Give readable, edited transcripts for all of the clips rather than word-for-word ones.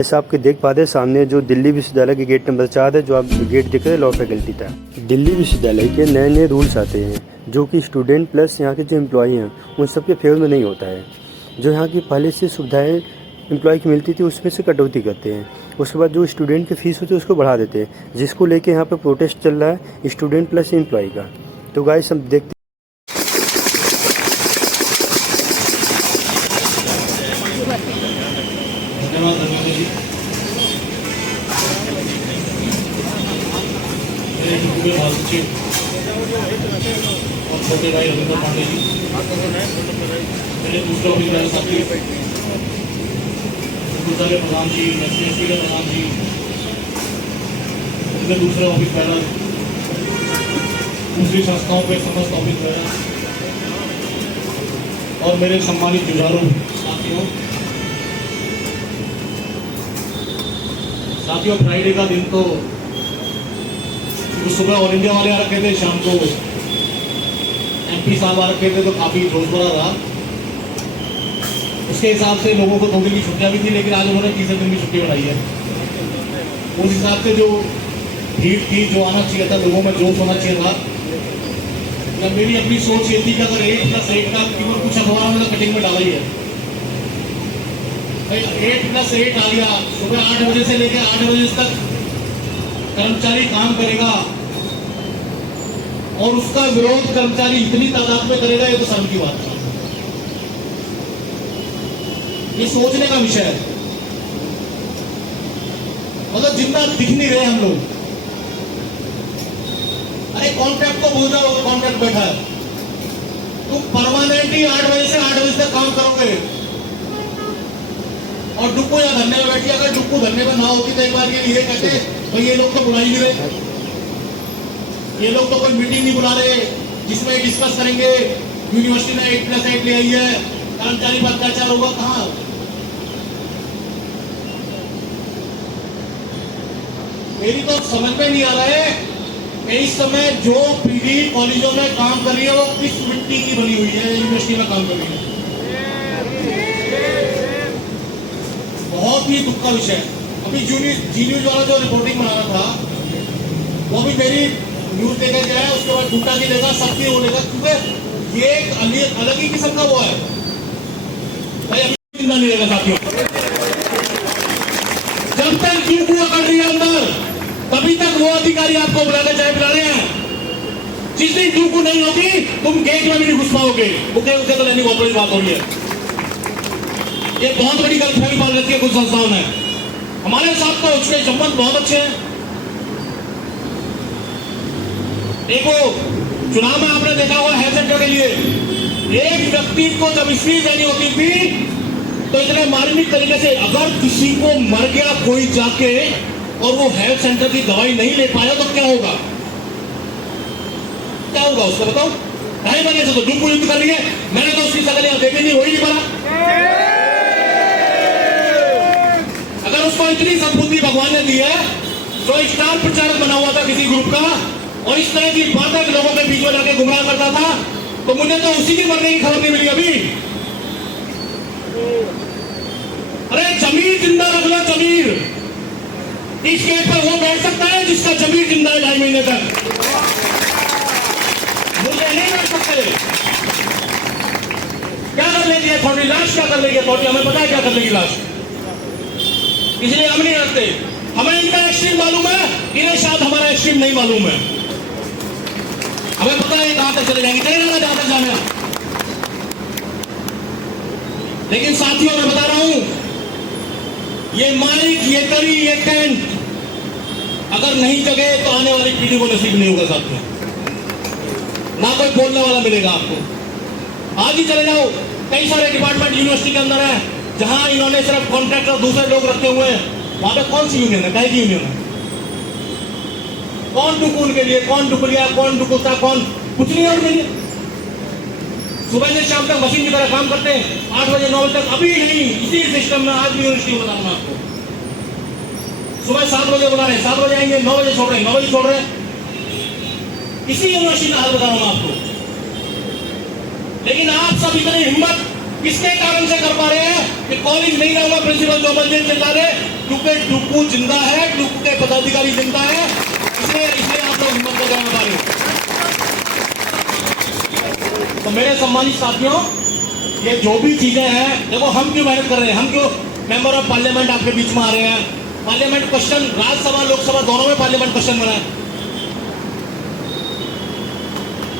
जैसा आपके देख पाते हैं सामने जो दिल्ली विश्वविद्यालय के गेट नंबर 4 है, जो आप गेट देख रहे हैं लॉ फैकल्टी था। दिल्ली विश्वविद्यालय के नए नए रूल्स आते हैं जो कि स्टूडेंट प्लस यहाँ के जो एम्प्लॉई हैं उन सब के फेवर में नहीं होता है। जो यहाँ की पहले से सुविधाएं एम्प्लॉय की मिलती थी उसमें से कटौती करते हैं। उसके बाद जो स्टूडेंट की फ़ीस होती है उसको बढ़ा देते हैं, जिसको लेके यहाँ पर प्रोटेस्ट चल रहा है स्टूडेंट प्लस एम्प्लॉय का। तो गाइस हम देखते मेरे महासचिव और छोटे भाई रविंद्र पांडे जी, मेरे दूसरे ऑफिसर साथी गुरुद्वारे प्रधान जी, एसपी के प्रधान जी, उनके दूसरे ऑफिस बैनर, दूसरी संस्थाओं के समस्त ऑफिस बैनर और मेरे सम्मानित जुझारू साथियों, फ्राइडे का दिन तो सुबह ऑल इंडिया वाले आ रखे थे, शाम को एमपी साहब आ रखे थे, तो काफी जोश भरा रहा। उसके हिसाब से लोगों को 2 दिन की छुट्टियां भी थी, लेकिन आज उन्होंने 30 दिन की छुट्टी बनाई है। उस हिसाब से जो भीड़ थी, जो आना चाहिए था, लोगों में जोश होना चाहिए था। जब मेरी अपनी सोच ये थी कि अगर 8+8 का केवल कुछ अखबारों में कटिंग में डाला ही है, 8+8 आ गया, सुबह 8 बजे से लेकर 8 बजे तक कर्मचारी काम करेगा और उसका विरोध कर्मचारी इतनी तादाद में करेगा, ये तो शर्म की बात है। ये सोचने का विषय है। मतलब जितना दिख नहीं रहे हम लोग, अरे कॉन्ट्रैक्ट को भूल जाओ, कॉन्ट्रैक्ट बैठा है, तुम परमानेंटली 8 बजे से 8 बजे तक काम करोगे और डुक्कू या धरने में बैठी। अगर डुक्कू धरने में ना होती तो एक बार ये कहते भाई ये लोग तो बुला ही नहीं रहे, ये लोग तो कोई मीटिंग नहीं बुला रहे जिसमें डिस्कस करेंगे यूनिवर्सिटी ने 8+8 ले आई है, कर्मचारी पर अत्याचार होगा। कहाँ मेरी तो समझ में नहीं आ रहा है कि इस समय जो पीढ़ी कॉलेजों में काम कर रही है वो किस मिट्टी की बनी हुई है, यूनिवर्सिटी में काम कर रही है। बहुत ही दुख का विषय है। अभी जी न्यूज वाला जो रिपोर्टिंग बना रहा था वो भी मेरी न्यूज लेकर जाए, उसके बाद झूठा की लेगा, सबकी वो लेगा, क्योंकि ये एक अलग ही किस्म का वो है भाई। अभी चिंता नहीं रहेगा साथियों, जब तक क्यों अकड़ रही है अंदर, तभी तक वो अधिकारी आपको बुलाने चाहे बुला रहे हैं। जिस दिन क्यों नहीं होगी तुम गेट में भी नहीं घुस पाओगे। उनके तो लेने बहुत बड़ी बात हो रही है। ये बहुत बड़ी गलतफहमी पाल रखी है कुछ संस्थाओं ने। हमारे साथ तो उसके संबंध बहुत अच्छे हैं। देखो चुनाव में आपने देखा हुआ हेल्थ सेंटर के लिए एक व्यक्ति को जब फीस देनी होती थी तो इतने मार्मिक तरीके से, अगर किसी को मर गया कोई जाके और वो हेल्थ सेंटर की दवाई नहीं ले पाया तो क्या होगा? क्या होगा उसको बताओ। 2.5 महीने से तो डूब युद्ध कर रही है। मैंने तो उसकी शकल यहां देखी नहीं, हो ही नहीं पड़ा। अगर उसको इतनी सद्बुद्धि भगवान ने दी है, जो स्टार प्रचारक बना हुआ था किसी ग्रुप का और इस तरह की बातें लोगों के बीच में जाके गुमराह करता था, तो मुझे तो उसी की मरने की खबर नहीं मिली अभी। अरे जमीर जिंदा रख लो, जमीर। इस गेट पर वो बैठ सकता है जिसका जमीर जिंदा है 2.5 महीने तक, मुझे नहीं बैठ सकते। क्या कर लेगी अथॉरिटी? लाश क्या कर लेगी अथॉरिटी? हमें पता है क्या कर लेगी लाश, इसलिए हम नहीं रखते। हमें इनका एक्सट्रीम मालूम है, इन्हें शायद हमारा एक्सट्रीम नहीं मालूम है। हमें पता है कहां तक चले जाएंगे, चले जाना जहां तक जाना। लेकिन साथियों मैं बता रहा हूं, ये माइक, ये कड़ी, ये टेंट अगर नहीं जगे तो आने वाली पीढ़ी को नसीब नहीं होगा साथियों। ना कोई बोलने वाला मिलेगा आपको। आज ही चले जाओ, कई सारे डिपार्टमेंट यूनिवर्सिटी के अंदर है जहां इन्होंने सिर्फ कॉन्ट्रैक्टर दूसरे लोग रखे हुए हैं। वहां पे कौन सी यूनियन है? कई यूनियन है? कौन डुकू उनके लिए? कौन डुक लिया? कौन डुकुता? कौन? कुछ नहीं है उनके लिए। सुबह से शाम तक मशीन की तरह काम करते हैं, 8 बजे 9 बजे तक। अभी नहीं, इसी सिस्टम में आज भी यूनिवर्सिटी में बताऊंगा आपको। सुबह 7 बजे बुला रहे, 7 बजे आएंगे, 9 बजे छोड़ रहे, 9 बजे छोड़ रहे। इसी यूनिवर्सिटी का हाल बता रहा हूं आपको। लेकिन आप सब इतनी हिम्मत किसके कारण से कर पा रहे हैं कि कॉलेज नहीं रहूंगा, प्रिंसिपल जो बंदे चिल्ला रहे, क्योंकि डुक्कू जिंदा है, डुक्कू के पदाधिकारी जिंदा है, इसलिए आप लोग हिम्मत कर बता रहे हो। तो मेरे सम्मानित साथियों, ये जो भी चीजें हैं, देखो हम क्यों मेहनत कर रहे हैं, हम क्यों मेंबर ऑफ पार्लियामेंट आपके बीच में आ रहे हैं। पार्लियामेंट क्वेश्चन, राज्यसभा लोकसभा दोनों में पार्लियामेंट क्वेश्चन बना है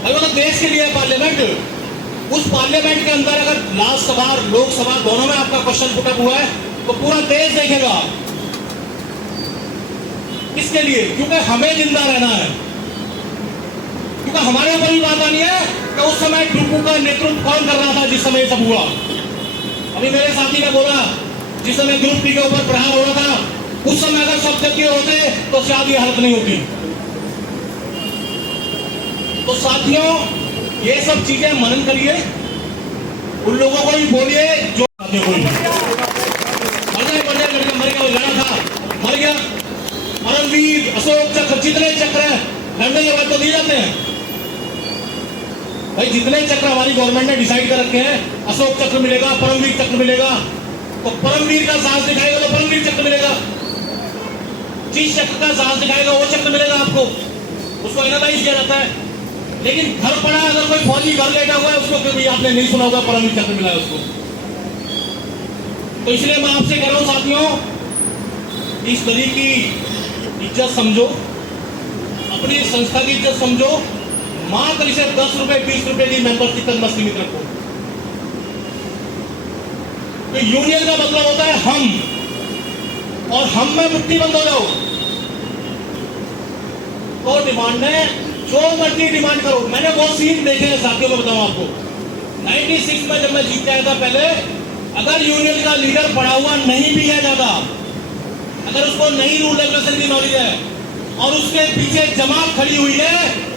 भाई, मतलब देश के लिए पार्लियामेंट। उस पार्लियामेंट के अंदर अगर राज्यसभा लोकसभा दोनों में आपका क्वेश्चन पुटअप हुआ है तो पूरा देश देखेगा। किसके लिए? क्योंकि हमें जिंदा रहना है, क्योंकि हमारे ऊपर भी बात आनी है कि उस समय डुक्कू का नेतृत्व कौन कर रहा था जिस समय सब हुआ। अभी मेरे साथी ने बोला जिस समय ग्रुप डी के ऊपर प्रहार हो रहा था, उस समय अगर सब जगह होते तो शायद ये हालत नहीं होती। तो साथियों, ये सब चीजें मनन करिए, उन लोगों को भी बोलिए जो साथियों को मर गया, लड़ा था, मर गया। परमवीर, अशोक चक्र, जितने चक्र लड़ने के बाद तो दिए जाते हैं भाई। जितने चक्र हमारी गवर्नमेंट ने डिसाइड कर रखे हैं, अशोक चक्र मिलेगा, परमवीर चक्र मिलेगा, तो परमवीर का साहस दिखाएगा तो परमवीर चक्र मिलेगा। जिस चक्र का साहस दिखाएगा वो चक्र मिलेगा आपको, उसको एनालाइज किया जाता है। लेकिन घर पड़ा अगर कोई फौजी घर लेटा हुआ है, उसको कभी आपने नहीं सुना होगा परमवीर चक्र मिला है उसको। तो इसलिए मैं आपसे कह रहा हूं साथियों, इस तरह की इज्जत समझो, अपनी संस्था की इज्जत समझो। मात्र इसे 10 रुपए 20 रुपए की मेंबरशिप तक मत सीमित रखो। तो यूनियन का मतलब होता है हम, और हम में मुट्ठी बंद हो जाओ तो डिमांड है, जो मर्जी डिमांड करो। मैंने वो सीन देखे हैं साथियों, में बताऊं आपको, 96 में जब मैं जीत आया था पहले, अगर यूनियन का लीडर पढ़ा हुआ नहीं भी है ज्यादा, अगर उसको नई रूल रेगुलेशन की नॉलेज है और उसके पीछे जमात खड़ी हुई है,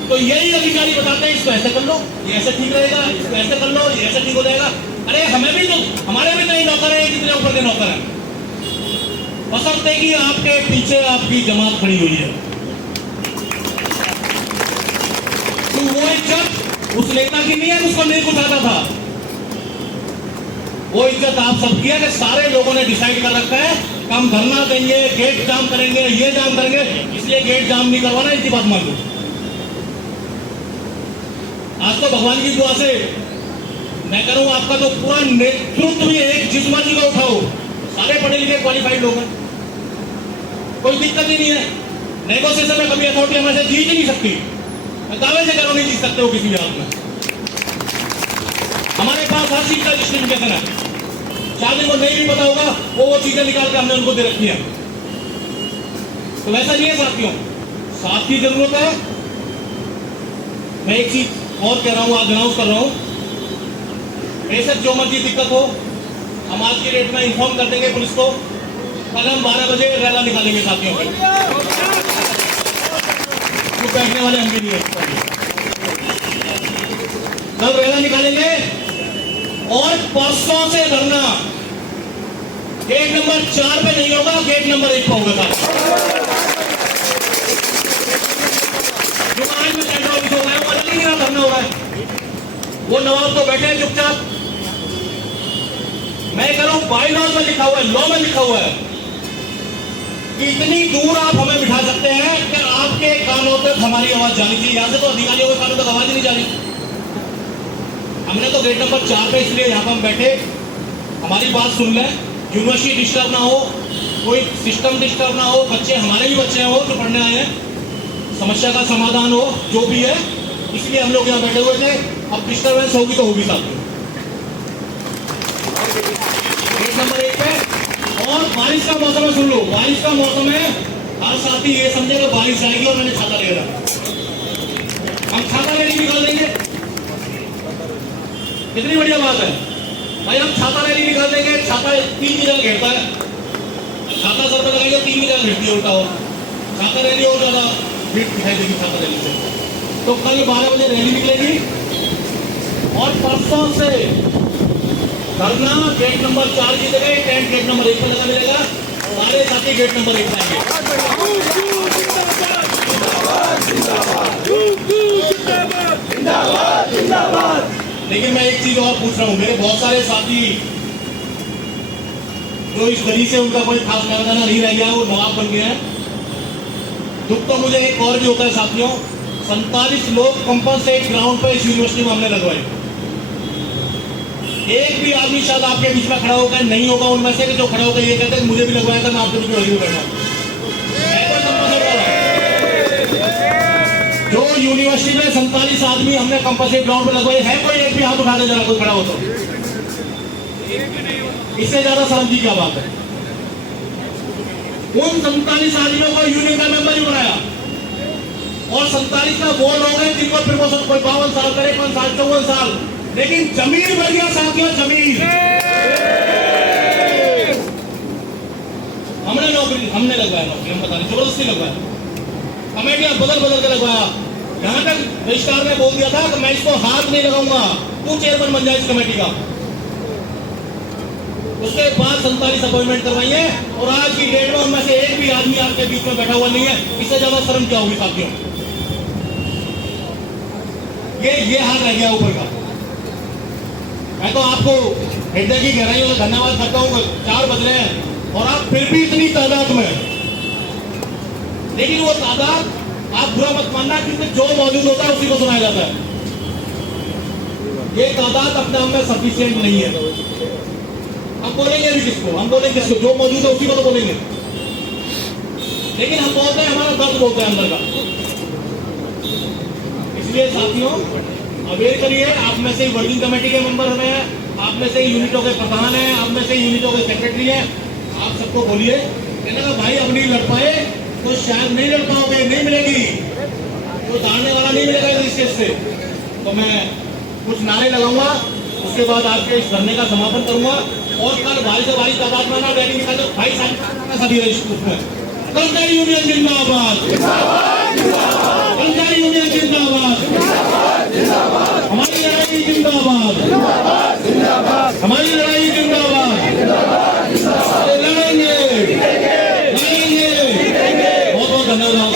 तो यही अधिकारी बताते हैं इसको ऐसे कर लो, ये ऐसे ठीक रहेगा, इसको ऐसे कर लो, ये ऐसे ठीक हो जाएगा। अरे हमें भी तो, हमारे भी कई नौकर हैं, कितने ऊपर के नौकर हैं, बशर्ते कि आपके पीछे आपकी जमात खड़ी हुई है। तो वो इज्जत उस नेता की नहीं है उसको नहीं उठाता था, वो इज्जत आप सबकी है कि सारे लोगों ने डिसाइड कर रखा है कि हम धरना देंगे, गेट जाम करेंगे, ये जाम करेंगे, इसलिए गेट जाम नहीं करवाना, इनकी बात मान लो। आज तो भगवान की दुआ से मैं करूं, आपका तो पूरा नेतृत्व भी एक जिस मर्जी का उठाओ, सारे पढ़े लिखे क्वालिफाइड लोग हैं, कोई दिक्कत ही नहीं है। नेगोशिएशन में कभी अथॉरिटी हमारे से जीत ही नहीं सकती, मैं दावे से करो नहीं जीत सकते हो किसी भी हालत में। हमारे पास हर चीज का जस्टिफिकेशन है, शायद इनको नहीं भी पता होगा, वो चीजें निकाल के हमने उनको दे रखी है। तो वैसा नहीं है साथियों, साथ की जरूरत है। मैं एक चीज और कह रहा हूं, आज अनाउंस कर रहा हूं, बेशक जो मर्जी दिक्कत हो, हम आज की डेट में इन्फॉर्म कर देंगे पुलिस को। कल हम 12 बजे रैला निकालेंगे साथियों पे, तो बैठने वाले हम भी नहीं है। कल रैला निकालेंगे और परसों से धरना गेट नंबर 4 पे नहीं होगा, गेट नंबर 1 पे होगा। जो आज में सेंट्रल ऑफिस हो रहा है वो अलग ही धरना हो रहा है, वो नवाब तो बैठे हैं चुपचाप। मैं कह रहा हूं बायलॉज में लिखा हुआ है, लॉ में लिखा हुआ है कि इतनी दूर आप हमें बिठा सकते हैं कि आपके कानों तक हमारी आवाज जानी चाहिए। यहां से तो अधिकारियों के कानों तक आवाज ही नहीं जानी। हमने तो गेट नंबर 4 पे इसलिए यहां पर हम बैठे, हमारी बात सुन लें, यूनिवर्सिटी डिस्टर्ब ना हो, कोई सिस्टम डिस्टर्ब ना हो, बच्चे हमारे भी बच्चे हो जो पढ़ने आए हैं, समस्या का समाधान हो, जो भी है, इसलिए हम लोग यहाँ बैठे हुए थे। अब डिस्टर्बेंस होगी तो होगी साथ में। गेट नंबर 1 पे, और बारिश का मौसम है, सुन लो, बारिश का मौसम है, हर साथी ये समझे कि बारिश आएगी और मैंने छाता ले रहा, हम छाता लेने निकाल देंगे। कितनी बढ़िया बात है भाई, हम छाता रैली निकाल देंगे। छाता 3 की जगह घेरता है, छाता सर पे लगाएंगे, 3 की जगह घेरती है उल्टा, और छाता रैली और ज्यादा भीड़ दिखाई देगी छाता रैली से। तो कल 12 बजे रैली निकलेगी और परसों से धरना गेट नंबर 4 की जगह टेंट गेट नंबर 1 पर लगा मिलेगा। सारे साथी गेट नंबर 1 आएंगे। लेकिन मैं एक चीज और पूछ रहा हूं, मेरे बहुत सारे साथी जो इस गली से उनका कोई खास लेना देना नहीं रह गया, वो नवाब बन गए हैं। दुख तो मुझे एक और भी होता है साथियों, 47 लोग कंपल्सेट ग्राउंड पर इस यूनिवर्सिटी में हमने लगवाए। एक भी आदमी शायद आपके बीच में खड़ा होकर नहीं होगा उनमें से कि जो खड़ा होकर ये कहते हैं मुझे भी लगवाया था, मैं आपके बीच में वही बैठा। जो यूनिवर्सिटी में 47 आदमी हमने कंपल्सेट ग्राउंड पर लगवाए है, कोई एक भी हाथ उठा दे जरा, कोई खड़ा हो तो। इससे ज्यादा शर्म की क्या बात है? उन 47 आदमियों को यूनियन का मेंबर ही बनाया, और 47 का वो लोग हैं जिनको प्रमोशन कोई 52 साल, 53 साल, 54 साल, लेकिन जमीर बढ़ गया साथियों, जमीर। हमने लगवाया नौकरी, हम बता रहे जबरदस्ती लगवाया, कमेटियां बदल बदल के लगवाया। यहां तक रजिस्ट्रार ने बोल दिया था कि मैं इसको हाथ नहीं लगाऊंगा, तू चेयरमैन बन जाए इस कमेटी का। उसके बाद 47 अपॉइंटमेंट करवाई है, और आज की डेट में उनमें से एक भी आदमी आपके बीच में बैठा हुआ नहीं है। इससे ज्यादा शर्म क्या होगी साथियों? ये हाल रह गया ऊपर का। मैं तो आपको हृदय की गहराइयों से धन्यवाद करता हूँ। 4 बज रहे हैं और आप फिर भी इतनी तादाद में, लेकिन वो तादाद आप बुरा मत मानना, क्योंकि जो मौजूद होता है उसी को सुनाया जाता है। ये तादाद अपने आप में सफिशिएंट नहीं है। हम बोलेंगे अभी किसको? हम बोलेंगे किसको? जो मौजूद है उसी को तो बोलेंगे, लेकिन हम बोलते हैं, हमारा दर्द बोलते हैं अंदर का। इसलिए साथियों, अवेयर करिए। आप में से वर्किंग कमेटी के मेंबर हैं, आप में से यूनिटों के प्रधान हैं, आप में से यूनिटों के सेक्रेटरी हैं। आप सबको बोलिए, कहना भाई अब नहीं लड़ पाए तो शायद नहीं लड़ पाओगे, नहीं मिलेगी, तो दाड़ने वाला नहीं मिलेगा इस केस से। तो मैं कुछ नारे लगाऊंगा, उसके बाद आपके इस धरने का समापन करूंगा, और कल भारी से भारी तादाद में ना रैली निकाल दो। भाई कर्मचारी यूनियन जिंदाबाद, कर्मचारी यूनियन जिंदाबाद, हमारी लड़ाई जिंदाबाद, हमारी लड़ाई जिंदाबाद, लड़ेंगे लड़ेंगे। बहुत बहुत धन्यवाद।